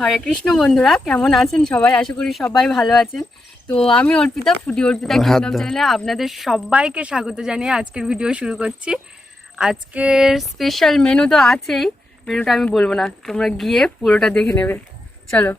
হরে কৃষ্ণ বন্ধুরা, কেমন আছেন সবাই? আশা করি সবাই ভালো আছেন। তো আমি অর্পিতা, ফুডি অর্পিতা কিংডম চ্যানেলে আপনাদের সবাইকে স্বাগত জানিয়ে আজকের ভিডিও শুরু করছি। আজকের স্পেশাল মেনু তো আছেই, মেনুটা আমি বলবো না, তোমরা গিয়ে পুরোটা দেখে নেবে। চলো।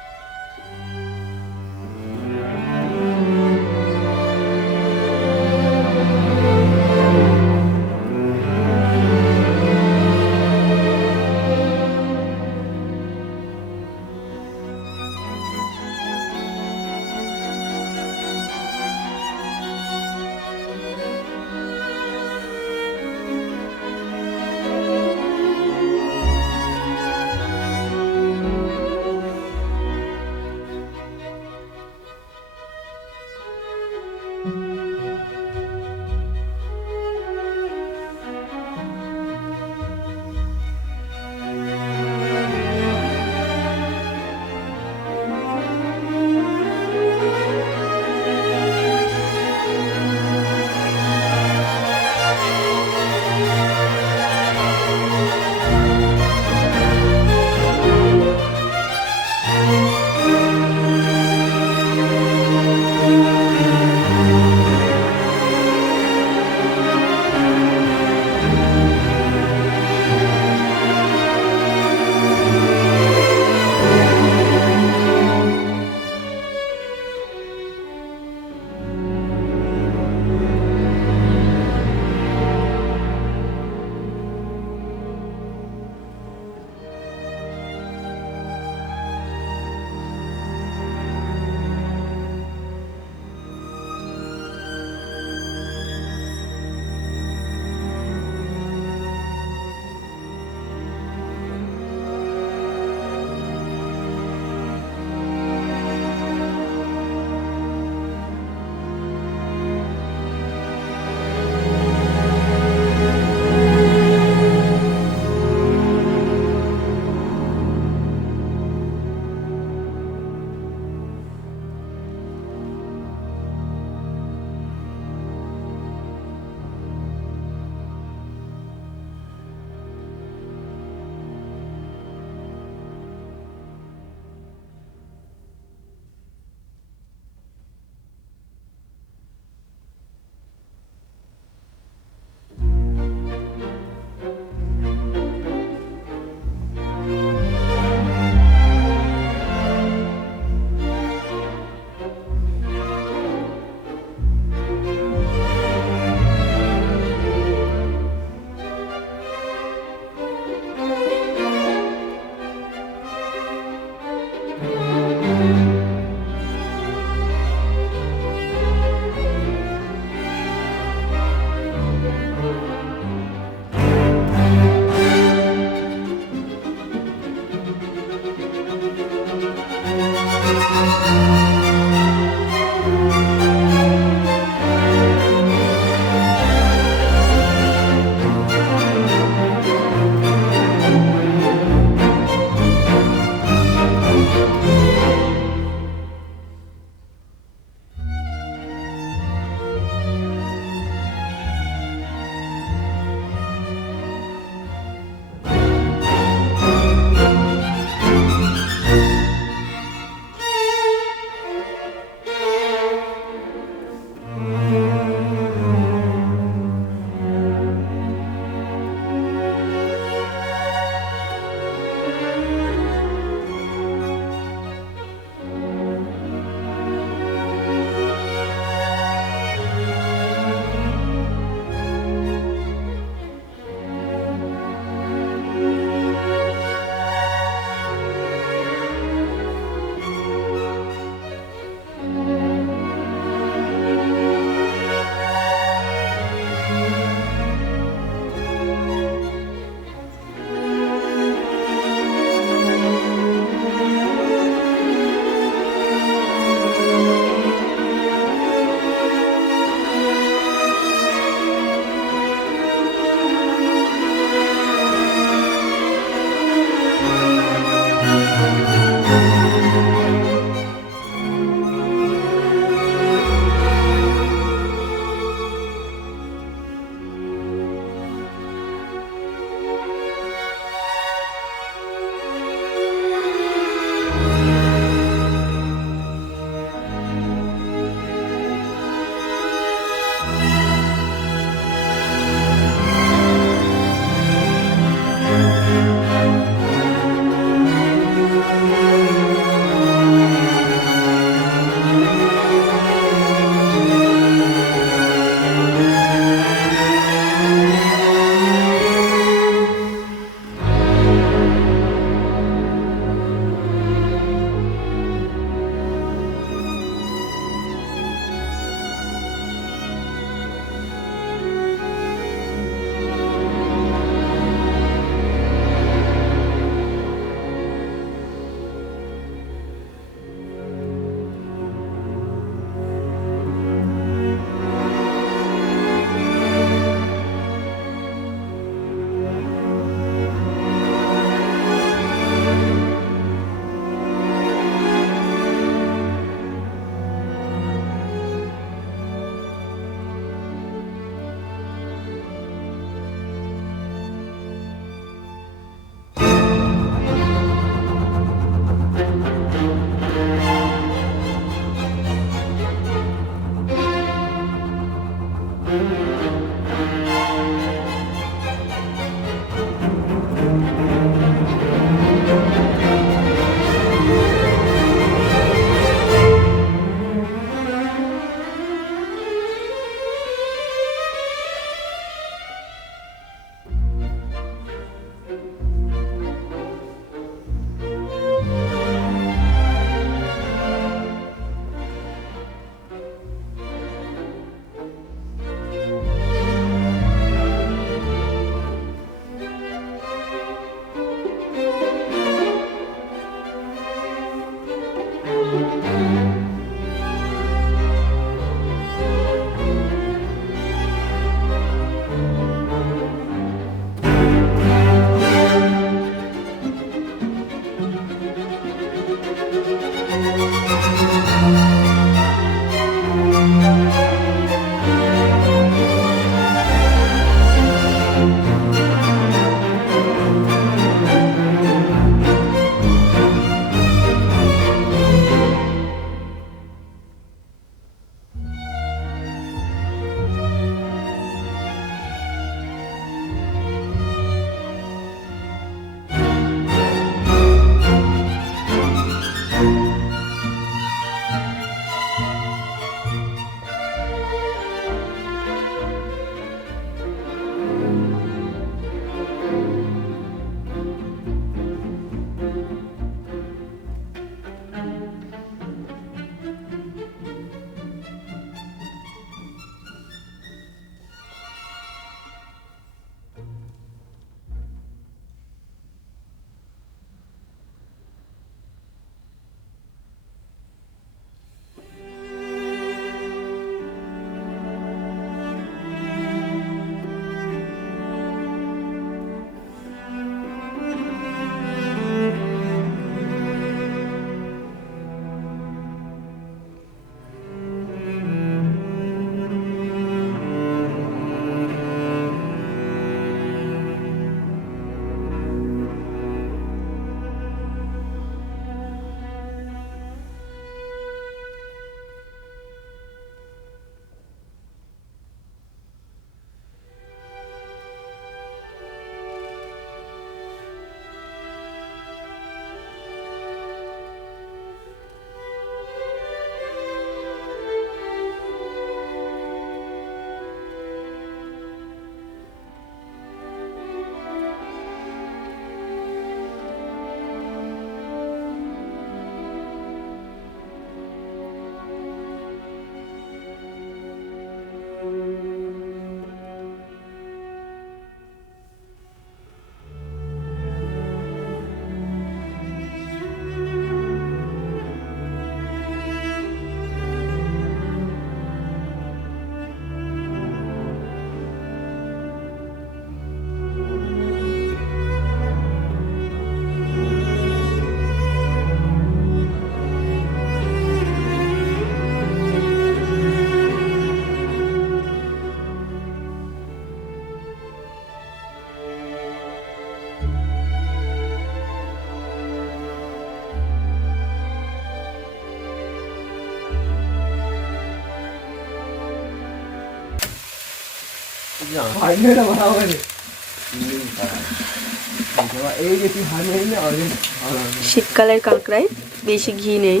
শীতকালের কাঁকড়ায় বেশি ঘি নেই,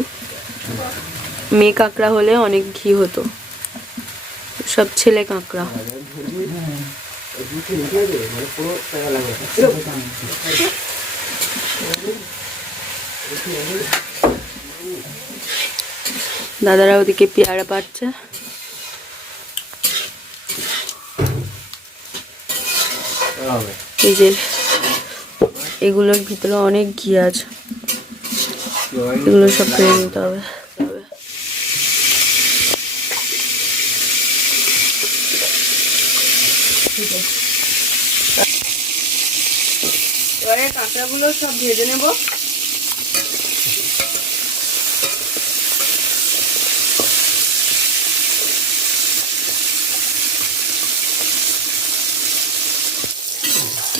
মেয়ে কাঁকড়া হলে অনেক ঘি হতো, সব ছেলে কাঁকড়া। দাদারা ওদিকে পেয়ারা পাচ্ছে। এই যে এগুলোর ভিতরে অনেক ঘি আছে, এগুলো সব ফেলে নিতে হবে। এবারে কাঁকড়াগুলো সব ভেজে নেব।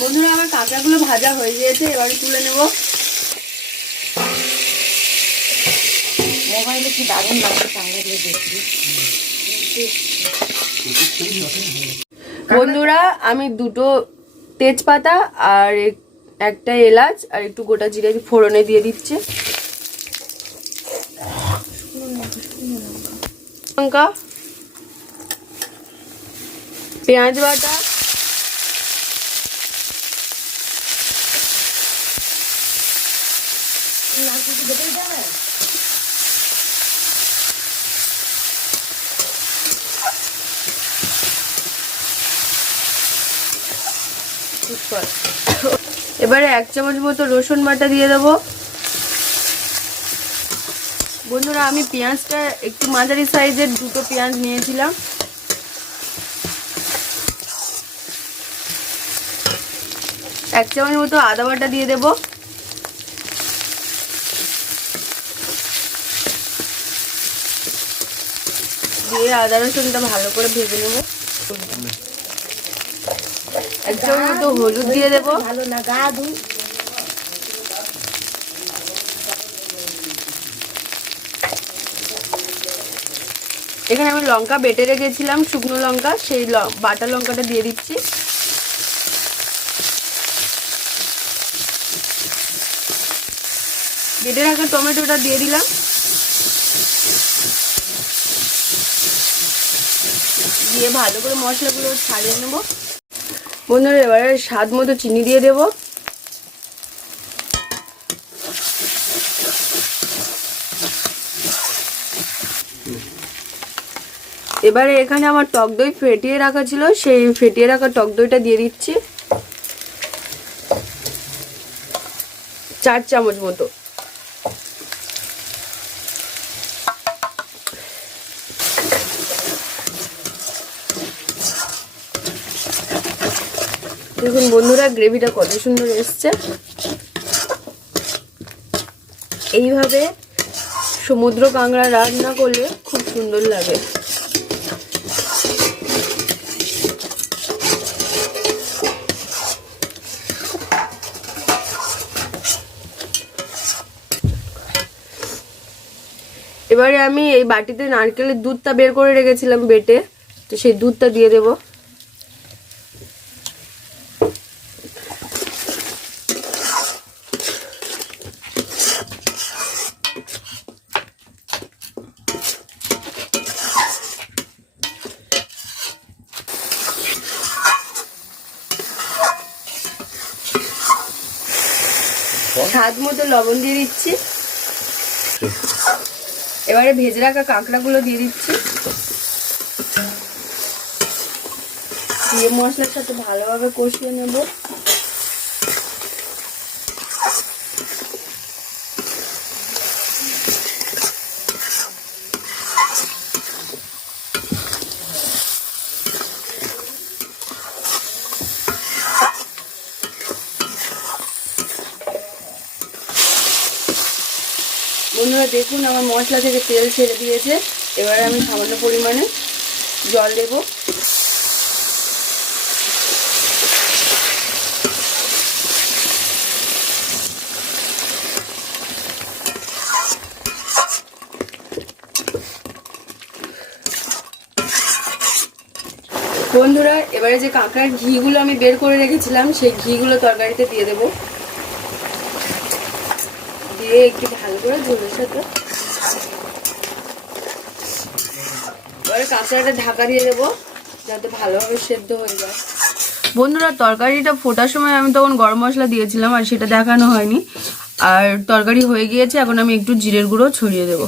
বন্ধুরা আমার কাঁকড়াগুলো ভাজা হয়ে গিয়েছে, এবারে তুলে নেব। মোবাইলে কি দারুণ লাগছে কাঁকড়া দিয়ে দেখছি। বন্ধুরা আমি দুটো তেজপাতা আর একটা এলাচ আর একটু গোটা জিরে ফোড়নে দিয়ে দিচ্ছি। লঙ্কা, পেঁয়াজ বাটা, এবারে 1 চামচ মতো রসুন বাটা দিয়ে দেবো। বন্ধুরা আমি পেঁয়াজটা একটু মাঝারি সাইজের দুটো পেঁয়াজ নিয়েছিলাম। এক চামচ মতো আদা বাটা দিয়ে দেব। দিয়ে আদা রসুনটা ভালো করে ভেজে নেব। 1 চামচ মতো হলুদ দিয়ে দেব। এখানে আমি লঙ্কা বেটে রেখেছিলাম, শুকনো লঙ্কা, সেই বাটা লঙ্কাটা দিয়ে দিচ্ছি। বেটে রাখা টমেটোটা দিয়ে দিলাম। দিয়ে ভালো করে মশলাগুলো ছাড়িয়ে নেব। বন্ধুরা এবারে স্বাদ মতো চিনি দিয়ে দেব। এবারে এখানে আমার টক দই ফেটিয়ে রাখা ছিল, সেই ফেটিয়ে রাখা টক দইটা দিয়ে দিচ্ছি 4 চামচ মতো। দেখুন বন্ধুরা গ্রেভিটা কত সুন্দর এসছে। এইভাবে সমুদ্র কাঁকড়া রান্না করলে খুব সুন্দর লাগে। এবারে আমি এই বাটিতে নারকেলের দুধটা বের করে রেখেছিলাম বেটে, তো সেই দুধটা দিয়ে দেব। স্বাদ মতো লবণ দিয়ে দিচ্ছি। এবারে ভেজে রাখা কাঁকড়াগুলো দিয়ে দিচ্ছি। দিয়ে মশলার সাথে ভালোভাবে কষিয়ে নেব। বন্ধুরা দেখুন আমার মশলা থেকে তেল ছেড়ে দিয়েছে। এবারে আমি সামান্য পরিমাণে জল দেব। বন্ধুরা এবারে যে কাঁকড়ার ঘিগুলো আমি বের করে রেখেছিলাম সেই ঘিগুলো তরকারিতে দিয়ে দেবো, দিয়ে একটু ভালো করে ঝোলের সাথে এবারে কাঁকড়াটা ঢাকা দিয়ে দেবো যাতে ভালোভাবে সেদ্ধ হয়ে যায়। বন্ধুরা তরকারিটা ফোটার সময় আমি তখন গরম মশলা দিয়েছিলাম আর সেটা দেখানো হয়নি। আর তরকারি হয়ে গিয়েছে, এখন আমি একটু জিরের গুঁড়ো ছড়িয়ে দেবো,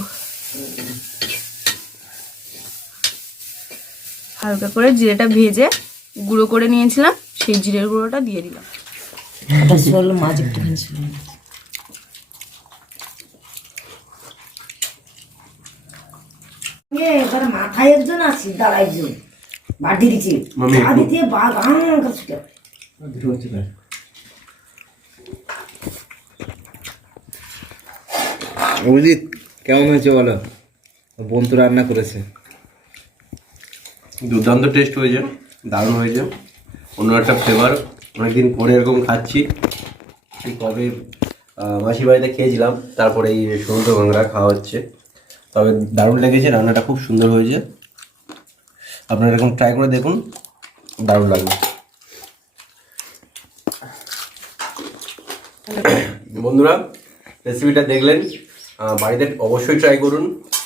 হালকা করে জিরেটা ভেজে গুঁড়ো করে নিয়েছিলাম সেই জিরের গুঁড়োটা দিয়ে দিলাম। মাথায় একজন আছে, দাঁড়ায় একজন বাড়ি দিচ্ছে দিতে বাঘ অভিজিৎ কেমন হয়েছে বলো? বন্ধু রান্না করেছে, দুর্দান্ত টেস্ট হয়েছে, দারুণ হয়েছে, অন্য একটা ফ্লেভার। অনেকদিন পরে এরকম খাচ্ছি, ঠিক কবে মাসির বাড়িতে খেয়েছিলাম, তারপরে এই সমুদ্র কাঁকড়া খাওয়া হচ্ছে। তবে দারুণ লেগেছে, রান্নাটা খুব সুন্দর হয়েছে। আপনারা এরকম ট্রাই করে দেখুন, দারুণ লাগবে। বন্ধুরা রেসিপিটা দেখলেন, বাড়িতে অবশ্যই ট্রাই করুন,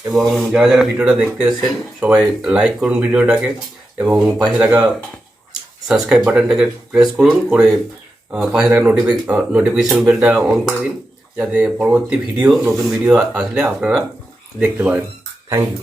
এবং যারা যারা ভিডিওটা দেখতে এসেছেন সবাই লাইক করুন ভিডিওটাকে, এবং পাশে থাকা সাবস্ক্রাইব বাটনটাকে প্রেস করুন, করে পাশে থাকা নোটিফিকেশন বেলটা অন করে দিন, যাতে পরবর্তী ভিডিও, নতুন ভিডিও আসলে আপনারা দেখতে পারেন। Thank you.